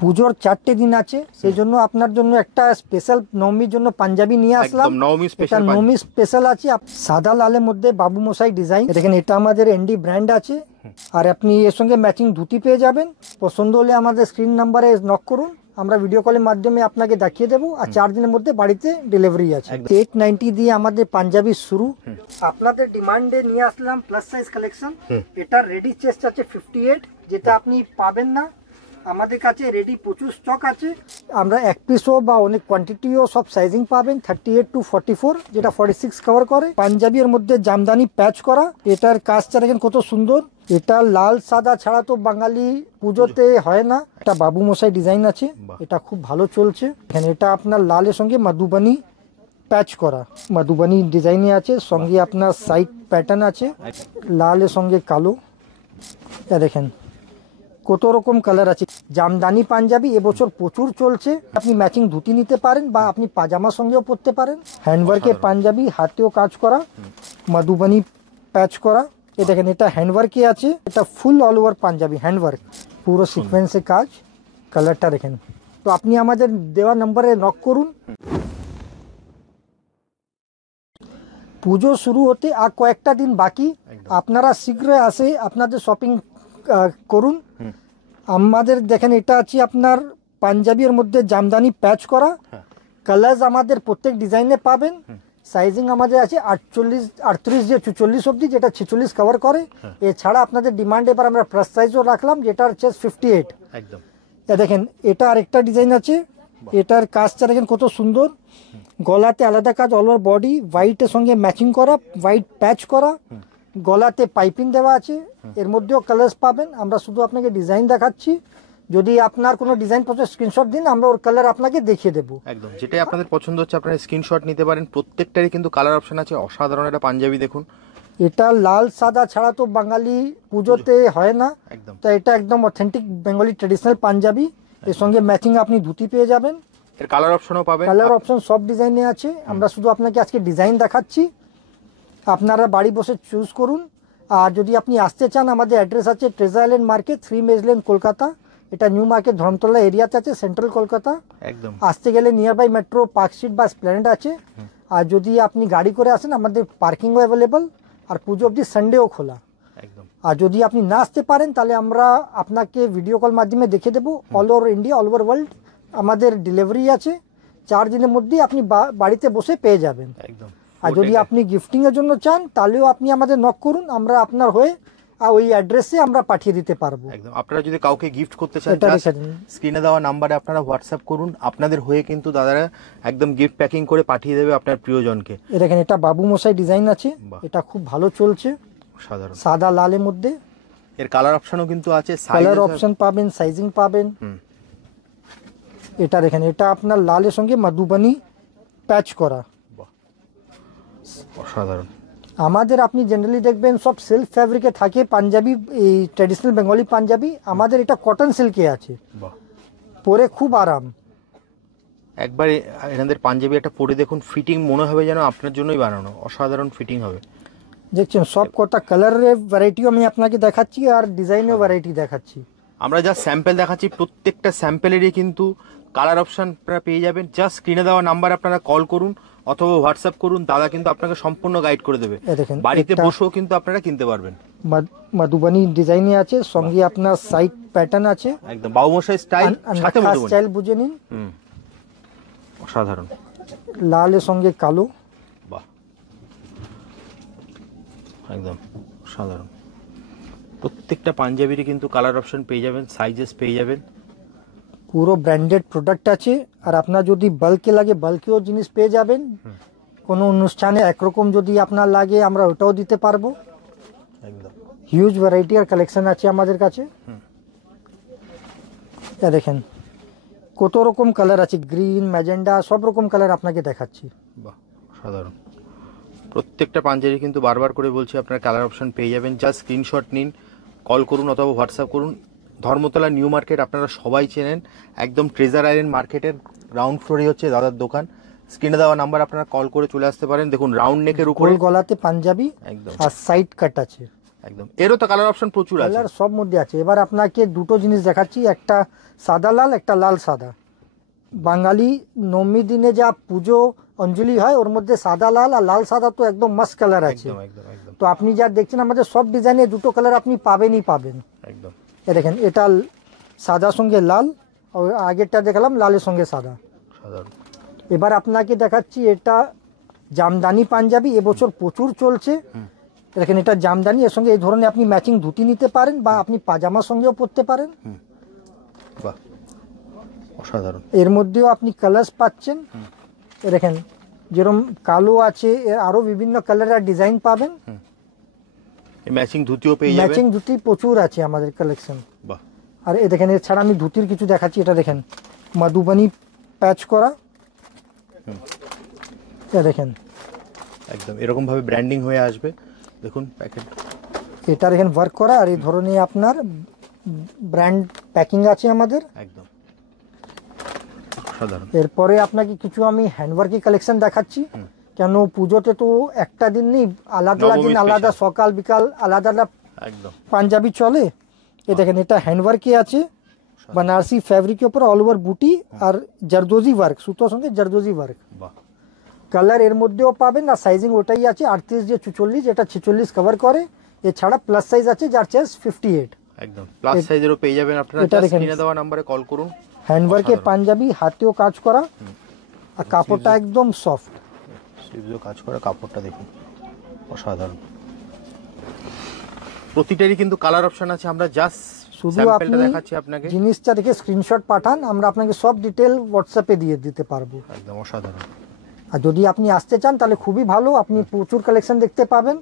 পুজোর 4টে দিন আছে, সেই জন্য আপনার জন্য একটা স্পেশাল নবমীর জন্য পাঞ্জাবি নিয়ে আসলাম। এটা নবমী স্পেশাল আছে, সাদা লালের মধ্যে বাবু মশাই ডিজাইন। দেখেন এটা আমাদের এনডি ব্র্যান্ড আছে, আর আপনি এর সঙ্গে ম্যাচিং ধুতি পেয়ে যাবেন। পছন্দ হলে আমাদের স্ক্রিন নাম্বারে নক করুন, আমরা ভিডিও কলের মাধ্যমে আপনাকে দেখিয়ে দেবো। আর 4 দিনের মধ্যে বাড়িতে ডেলিভারি আছে। 890 দিয়ে আমাদের পাঞ্জাবি শুরু। আপনাদের ডিমান্ডে নিয়ে আসলাম প্লাস সাইজ কালেকশন। এটা রেডি চেস্ট আছে 58, যেটা আপনি পাবেন না আমাদের কাছে। রেডি প্রচুর স্টক আছে। আমরা এক পিসও বা অনেক কোয়ান্টিটিও সব সাইজিং পাবেন 38 to 44, যেটা 46 কভার করে। পাঞ্জাবির মধ্যে জামদানি প্যাচ করা, এটার কাজটা দেখেন কত সুন্দর। এটা লাল সাদা ছাড়া তো বাঙালি পুজোতে হয় না। এটা বাবু মশাই ডিজাইন আছে, এটা খুব ভালো চলছে। এখানে এটা আপনার লালের সঙ্গে মধুবানি প্যাচ করা, মধুবানি ডিজাইনে আছে, সঙ্গে আপনার সাইড প্যাটার্ন আছে লালের সঙ্গে কালো। এটা দেখেন কত রকম কালার আছে। জামদানি পাঞ্জাবি এবছর প্রচুর চলছে। আপনি ম্যাচিং ধুতি নিতে পারেন বা আপনি পাজামার সঙ্গেও পরতে পারেন। হ্যান্ডওয়ার্কের পাঞ্জাবি, হাতেও কাজ করা, মধুবানি প্যাচ করা। এ দেখেন এটা হ্যান্ডওয়ার্কে আছে, এটা full all over panjabi handwork, পুরো সিকোয়েন্সে কাজ। কালারটা দেখেন। তো আপনি আমাদের দেওয়া নম্বরে নক করুন। পুজো শুরু হতে আর কয়েকটা দিন বাকি, আপনারা শীঘ্রই আসে আপনাদের শপিং করুন। আমাদের দেখেন এটা আছে আপনার পাঞ্জাবির মধ্যে জামদানি প্যাচ করা। কালার্স আমাদের প্রত্যেক ডিজাইনে পাবেন। সাইজিং আমাদের আছে 38 যে 44 অবধি, যেটা 46 কভার করে। এছাড়া আপনাদের ডিমান্ড এবার আমরা প্লাস সাইজও রাখলাম, যেটার হচ্ছে 58 একদম। দেখেন এটা আরেকটা ডিজাইন আছে, এটার কাজটা দেখেন কত সুন্দর। গলাতে আলাদা কাজ, অল ওভার বডি হোয়াইটের সঙ্গে ম্যাচিং করা, হোয়াইট প্যাচ করা, গলাতে পাইপিং দেওয়া আছে। এর মধ্যেও কালার্স পাবেন। আমরা শুধু আপনাকে ডিজাইন দেখাচ্ছি, যদি আপনার কোনো ডিজাইন পছন্দ স্ক্রিনশট দিন, আমরা ওর কালার আপনাকে দেখিয়ে দেবো। একদম, যেটাই আপনাদের পছন্দ হচ্ছে আপনারা স্ক্রিনশট নিতে পারেন। প্রত্যেকটারই কিন্তু কালার অপশন আছে। অসাধারণ একটা পাঞ্জাবি দেখুন। এটা লাল সাদা ছাড়া তো বাঙালি পুজোতে হয় না, তো এটা একদম অথেন্টিক বেঙ্গলি ট্রেডিশনাল পাঞ্জাবি। এর সঙ্গে ম্যাচিং আপনি ধুতি পেয়ে যাবেন। এর কালার অপশনও পাবেন। কালার অপশন সব ডিজাইনে আছে। আমরা শুধু আপনাকে আজকে ডিজাইন দেখাচ্ছি, আপনারা বাড়ি বসে চুজ করুন। আর যদি আপনি আসতে চান, আমাদের অ্যাড্রেস আছে ট্রেজার আইল্যান্ড মার্কেট, 3 মেজ লেন, কলকাতা। এটা নিউ মার্কেট ধর্মতলা এরিয়াতে আছে, সেন্ট্রাল কলকাতা। একদম আসতে গেলে near by metro, Park Street বা স্প্লেন্ড আছে। আর যদি আপনি গাড়ি করে আসেন, আমাদের পার্কিংও অ্যাভেলেবল, আর পুজো অবধি সানডেও খোলা। একদম। আর যদি আপনি না আসতে পারেন, তাহলে আমরা আপনাকে ভিডিও কল মাধ্যমে দেখে দেবো। All over India, all over world আমাদের ডেলিভারি আছে। 4 দিনের মধ্যেই আপনি বাড়িতে বসে পেয়ে যাবেন। একদম। আর যদি আপনি গিফটিংয়ের জন্য চান, তাহলেও আপনি আমাদের নক করুন, আমরা আপনার হয়ে ওই অ্যাড্রেসে আমরা পাঠিয়ে দিতে পারবো। একদম। আপনারা যদি কাউকে গিফট করতে চান, স্ক্রিনে দেওয়া নাম্বারে আপনারা হোয়াটসঅ্যাপ করুন, আপনাদের হয়ে কিন্তু দাদারা একদম গিফট প্যাকিং করে পাঠিয়ে দেবে আপনার প্রিয়জনকে। দেখেন এটা বাবু মশাই ডিজাইন আছে, এটা খুব ভালো চলছে। সাধারণ সাদা লালের মধ্যে। এর কালার অপশনও কিন্তু আছে, কালার অপশন পাবেন, সাইজিং পাবেন। এটা দেখেন এটা আপনার লালের সঙ্গে মধুবানি প্যাচ করা। অসাধারণ। আমাদের আপনি জেনারেলি দেখবেন সব সিল্ক ফ্যাব্রিকে থাকে পাঞ্জাবি, এই ট্র্যাডিশনাল বেঙ্গলি পাঞ্জাবি। আমাদের এটা কটন সিল্কে আছে, পরে খুব আরাম। একবার এনাদের পাঞ্জাবি একটা পরে দেখুন, ফিটিং মনে হবে যেন আপনার জন্যই বানানো। অসাধারণ ফিটিং হবে। দেখছেন সব কটা কালারের ভ্যারাইটিও আমি আপনাকে দেখাচ্ছি, আর ডিজাইনেও ভ্যারাইটি দেখাচ্ছি। আমরা যা স্যাম্পল দেখাচ্ছি, প্রত্যেকটা স্যাম্পলেরই কিন্তু কালার অপশন আপনারা পেয়ে যাবেন। জাস্ট স্ক্রিনে দেওয়া নাম্বার আপনারা কল করুন অথবা হোয়াটসঅ্যাপ করুন, দাদা কিন্তু আপনাকে সম্পূর্ণ গাইড করে দেবে। বাড়িতে বসেও কিন্তু আপনারা কিনতে পারবেন। মধুবানি ডিজাইনে আছে, সঙ্গে আপনার সাইড প্যাটার্ন আছে। একদম বাবু মশাই স্টাইল, সাথে মধুবানি স্টাইল বুঝে নিন। অসাধারণ। লালের সঙ্গে কালো। বাহ, একদম সাধারণ। প্রত্যেকটা পাঞ্জাবিরই কিন্তু কালার অপশন পেয়ে যাবেন, সাইজেস পেয়ে যাবেন। পুরো ব্র্যান্ডেড প্রোডাক্ট আছে। আর আপনার যদি বাল্কে লাগে, বাল্কেও জিনিস পেয়ে যাবেন। কোনো অনুষ্ঠানে একরকম যদি আপনার লাগে, আমরা ওটাও দিতে পারবো। একদম হিউজ ভ্যারাইটি আর কালেকশন আছে আমাদের কাছে। দেখেন কত রকম কালার আছে, গ্রিন, ম্যাজেন্ডা, সব রকম কালার আপনাকে দেখাচ্ছি। বাহ, সাধারণ। প্রত্যেকটা পাঞ্জাবি কিন্তু বারবার করে বলছি আপনারা কালার অপশন পেয়ে যাবেন। জাস্ট স্ক্রিনশট নিন, কল করুন অথবা হোয়াটসঅ্যাপ করুন। ধর্মতলা নিউ মার্কেট আপনারা সবাই চেনেন, একদম ট্রেজার আইল্যান্ড মার্কেটের গ্রাউন্ড ফ্লোরে হচ্ছে দাদার দোকান। স্ক্রিনে দেওয়া নাম্বার আপনারা কল করে চলে আসতে পারেন। দেখুন রাউন্ড নেকের উপরে, গলাতে পাঞ্জাবি, একদম, আর সাইড কাট আছে। একদম, এরও তো কালার অপশন প্রচুর আছে। কালার সব মধ্যে আছে। এবার আপনাকে দুটো জিনিস দেখাচ্ছি, একটা সাদা লাল, একটা লাল সাদা। বাঙালি নবমী দিনে যা পুজো অঞ্জলি হয় ওর মধ্যে সাদা লাল আর লাল সাদা তো একদম মাস্ট কালার আছে। একদম একদম একদম তো আপনি যা দেখছেন আমাদের সব ডিজাইনে দুটো কালার আপনি পাবেনই পাবেন। একদম। এ দেখেন, এটা সাদার সঙ্গে লাল, আর আগেরটা দেখালাম লালের সঙ্গে সাদা। সাধারণ। এবার আপনাকে দেখাচ্ছি এটা জামদানি পাঞ্জাবি, এবছর প্রচুর চলছে। দেখেন এটা জামদানি, এর সঙ্গে এই ধরনের আপনি ম্যাচিং ধুতি নিতে পারেন বা আপনি পাজামার সঙ্গেও পরতে পারেন। বাহ, অসাধারণ। এর মধ্যেও আপনি কালার্স পাচ্ছেন। এ দেখেন যেরকম কালো আছে, এর আরো বিভিন্ন কালার আর ডিজাইন পাবেন। ম্যাচিং ধুতিও পেয়ে যাবেন। ম্যাচিং ধুতি প্রচুর আছে আমাদের কালেকশন। বাহ। আর এ দেখেন এছাড়া আমি ধুতির কিছু দেখাচ্ছি। এটা দেখেন মধুবনী প্যাচ করা, এটা দেখেন একদম এরকম ভাবে ব্র্যান্ডিং হয়ে আসবে। দেখুন প্যাকেট, এটা দেখেন ওয়ার্ক করা, আর এই ধরনের আপনার ব্র্যান্ড প্যাকিং আছে আমাদের। একদম সাধারণ। এরপরে আপনাকে কিছু আমি হ্যান্ডওয়ার্কি কালেকশন দেখাচ্ছি, কেন পুজোতে তো একটা দিন নেই, আলাদা আলাদা দিন আলাদা, সকাল বিকাল আলাদা আলাদা একদম পাঞ্জাবি চলে। এ দেখেন এটা হ্যান্ডওয়ার্কি আছে, बनारसी फैब्रिक के ऊपर ऑल ओवर বুটি আর জারদোজি ওয়ার্ক, সুতোর সঙ্গে জারদোজি ওয়ার্ক। বাহ। কালার এর মধ্যেও পাবেন, আর সাইজিং ওটাই আছে 38 যে 44, এটা 46 কভার করে। এছাড়া প্লাস সাইজ আছে যার চেস 58। একদম প্লাস সাইজেরও পেয়ে যাবেন আপনারা, এটা দেখেন স্ক্রিনে দেওয়া নম্বরে কল করুন। হ্যান্ডওয়ার্কে পাঞ্জাবি, হাতেও কাজ করা, আর কাপড়টা একদম সফট। স্লিভসও কাজ করা, কাপড়টা দেখুন অসাধারণ। প্রতিটারই কিন্তু কালার অপশন আছে, আমরা জাস্ট শুধু আপনি দেখাচ্ছি আপনাকে। জিনিসটা দেখে স্ক্রিনশট পাঠান, আমরা আপনাকে সব ডিটেল হোয়াটসঅ্যাপে দিয়ে দিতে পারবো। একদম অসাধারণ। আর যদি আপনি আসতে চান তাহলে খুবই ভালো, আপনি প্রচুর কালেকশন দেখতে পাবেন।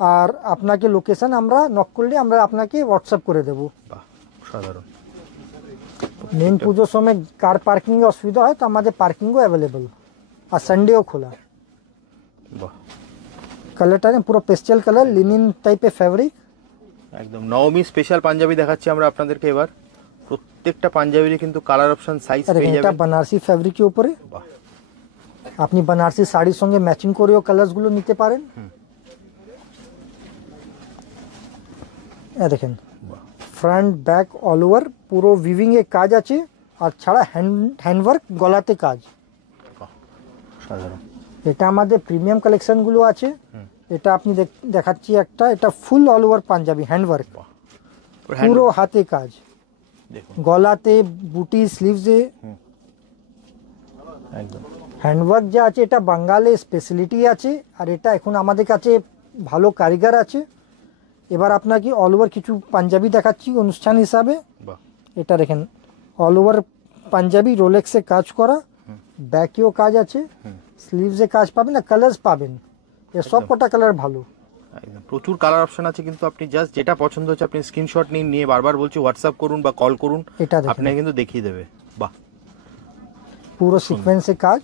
আর আপনাকে লোকেশন আমরা নক করলে আমরা আপনাকে হোয়াটসঅ্যাপ করে দেবো। বাহ, অসাধারণ। মেন পুজোর সময় কার পার্কিং এ অসুবিধা হয় তো আমাদের পার্কিংও অ্যাভেলেবল, আর সানডেও খোলা। বাহ, কালারটা পুরো পেস্টেল কালার, লিনিন টাইপের ফ্যাব্রিক। একদম নবমী স্পেশাল পাঞ্জাবি দেখাচ্ছি আমরা আপনাদেরকে এবার। প্রত্যেকটা পাঞ্জাবিরই কিন্তু কালার অপশন সাইজ পেয়ে এটা যাবেন। बनारसी ফ্যাব্রিকের উপরে, বাহ, আপনি बनारसी শাড়ির সঙ্গে ম্যাচিং করেও কালারস গুলো নিতে পারেন। দেখেন ফ্রন্ট ব্যাক অল ওভার পুরো উইভিং এ কাজ আছে, আর ছাড়া হ্যান্ডওয়ার্ক গলাতে কাজ। সাধারণ। এটা আমাদের প্রিমিয়াম কালেকশন গুলো আছে। এটা আপনি দেখাচ্ছি একটা, এটা full all over panjabi handwork, পুরো হাতে কাজ, দেখুন গলাতে বুটি, স্লিভসে একদম হ্যান্ডওয়ার্ক যা আছে এটা বাঙালি স্পেশালিটি আছে, আর এটা এখন আমাদের কাছে ভালো কারিগর আছে। এবার আপনাকে অল ওভার কিছু পাঞ্জাবি দেখাচ্ছি অনুষ্ঠান হিসাবে। বাহ, এটা দেখেন অল ওভার পাঞ্জাবি, রোলেক্সে কাজ করা, ব্যাকেও কাজ আছে, স্লিভসে কাজ পাবেন, আর কালার্স পাবেন, এর সব কটা কালার ভালো। একদম প্রচুর কালার অপশন আছে, কিন্তু আপনি জাস্ট যেটা পছন্দ হচ্ছে আপনি স্ক্রিনশট নিন, নিয়ে বারবার বলছি হোয়াটসঅ্যাপ করুন বা কল করুন, এটা দেখেন আপনাকে কিন্তু দেখিয়ে দেবে। বাহ, পুরো সিকোয়েন্সে কাজ,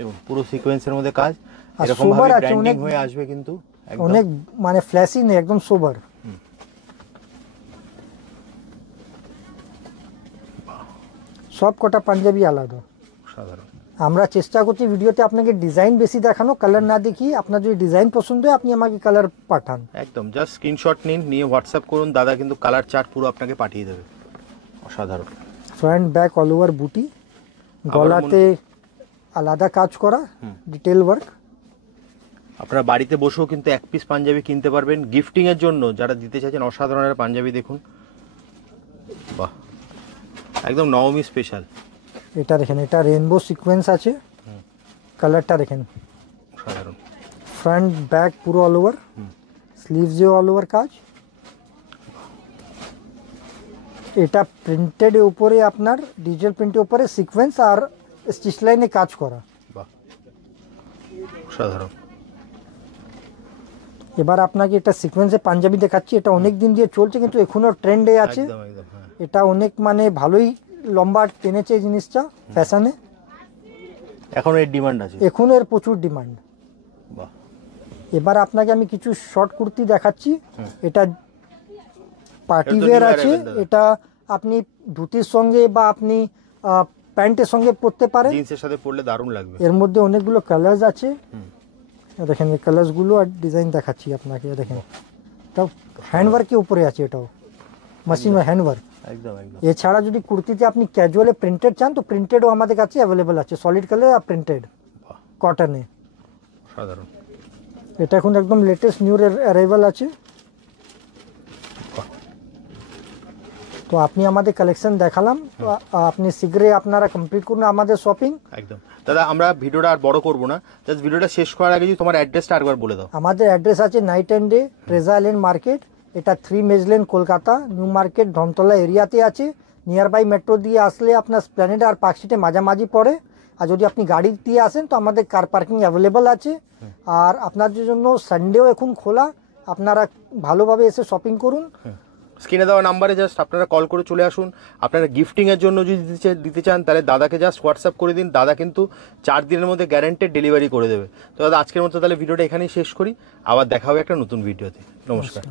এবং পুরো সিকোয়েন্সের মধ্যে কাজ, আর এরকম সোবার ভাবে আছে, ব্র্যান্ডিং অনেক হয়ে আসবে কিন্তু একদম। অনেক মানে ফ্ল্যাশি নেই, একদম সোবার। সব কটা পাঞ্জাবি আলাদা। সাধারণ। আমরা চেষ্টা করছি ভিডিওতে আপনাকে ডিজাইন বেশি দেখানো, কালার না দেখিয়ে। আপনার যদি ডিজাইন পছন্দ হয় আপনি আমাকে কালার পাঠান। একদম জাস্ট স্ক্রিনশট নিন, নিয়ে হোয়াটসঅ্যাপ করুন, দাদা কিন্তু কালার চার্ট পুরো আপনাকে পাঠিয়ে দেবে। অসাধারণ। ফ্রন্ট ব্যাক অল ওভার বুটি, গলাতে আলাদা কাজ করা, ডিটেল ওয়ার্ক। আপনারা বাড়িতে বসেও কিন্তু এক পিস পাঞ্জাবি কিনতে পারবেন গিফটিং এর জন্য, যারা দিতে চাইছেন। অসাধারণ পাঞ্জাবি দেখুন। বাহ, একদম নবমী স্পেশাল। এটা দেখেন, এটা রেইনবো সিকোয়েন্স আছে, কালারটা দেখেন সাধারণ। ফ্রন্ট ব্যাক পুরো অল ওভার, স্লিভসেও অল ওভার কাজ। এটা প্রিন্টেড এর উপরে আপনার ডিজিটাল প্রিন্টের উপরে সিকোয়েন্স আর স্টিচ লাইনে কাজ করা। বাহ, সাধারণ। এবার আপনাকে এটা সিকোয়েন্সে পাঞ্জাবি দেখাচ্ছি, এটা অনেক দিন দিয়ে চলছে কিন্তু এখনো ট্রেন্ডে আছে। একদম একদম, হ্যাঁ। এটা অনেক মানে ভালোই লম্বা টেনেছে এই জিনিসটা ফ্যাশনে, এখন এর ডিমান্ড আছে, এখন এর প্রচুর ডিমান্ড। বাহ, এবার আপনাকে আমি কিছু শর্ট কুর্তি দেখাচ্ছি। এটা পার্টি এটা তো ওয়্যার new আছে, arrival দাদা। এটা আপনি ধুতির সঙ্গে বা আপনি প্যান্টের সঙ্গে পরতে পারেন। জিন্সের সাথে পরলে দারুণ লাগবে। এর মধ্যে অনেকগুলো কালার্স আছে, দেখেন এই কালার্সগুলো আর ডিজাইন দেখাচ্ছি আপনাকে। দেখেন এটাও হ্যান্ডওয়ার্কের উপরে আছে, এটাও মেশিন হ্যান্ডওয়ার্ক। একদম একদম। এছাড়া যদি কুর্তিতে আপনি ক্যাজুয়ালে প্রিন্টেড চান তো প্রিন্টেডও আমাদের কাছে অ্যাভেলেবেল আছে, সলিড কালার আর প্রিন্টেড কটনে। সাধারণ এটা এখন একদম লেটেস্ট নিউ অ্যারাইভাল আছে। তো আপনি আমাদের কালেকশন দেখালাম, তো আপনি শীঘ্রই আপনারা কমপ্লিট করুন আমাদের শপিং। একদম দাদা, আমরা ভিডিওটা আর বড় করব না, জাস্ট ভিডিওটা শেষ করার আগে যদি তোমার অ্যাড্রেসটা আরেকবার বলে দাও। আমাদের অ্যাড্রেস আছে night and day treasure lane market, এটা 3 মেজ লেন কলকাতা, নিউ মার্কেট ধমতলা এরিয়াতে আছে। নিয়ার বাই মেট্রো দিয়ে আসলে আপনার স্প্ল্যানেড আর পার্ক স্ট্রিটে মাঝামাঝি পড়ে। আর যদি আপনি গাড়ি দিয়ে আসেন তো আমাদের কার পার্কিং অ্যাভেলেবল আছে। আর আপনাদের জন্য সানডেও এখন খোলা, আপনারা ভালোভাবে এসে শপিং করুন। স্ক্রিনে দেওয়া নাম্বারে জাস্ট আপনারা কল করে চলে আসুন। আপনারা গিফটিংয়ের জন্য যদি দিতে চান তাহলে দাদাকে জাস্ট হোয়াটসঅ্যাপ করে দিন, দাদা কিন্তু 4 দিনের মধ্যে গ্যারান্টেড ডেলিভারি করে দেবে। তো দাদা আজকের মতো তাহলে ভিডিওটা এখানেই শেষ করি, আবার দেখা হবে একটা নতুন ভিডিওতে। নমস্কার।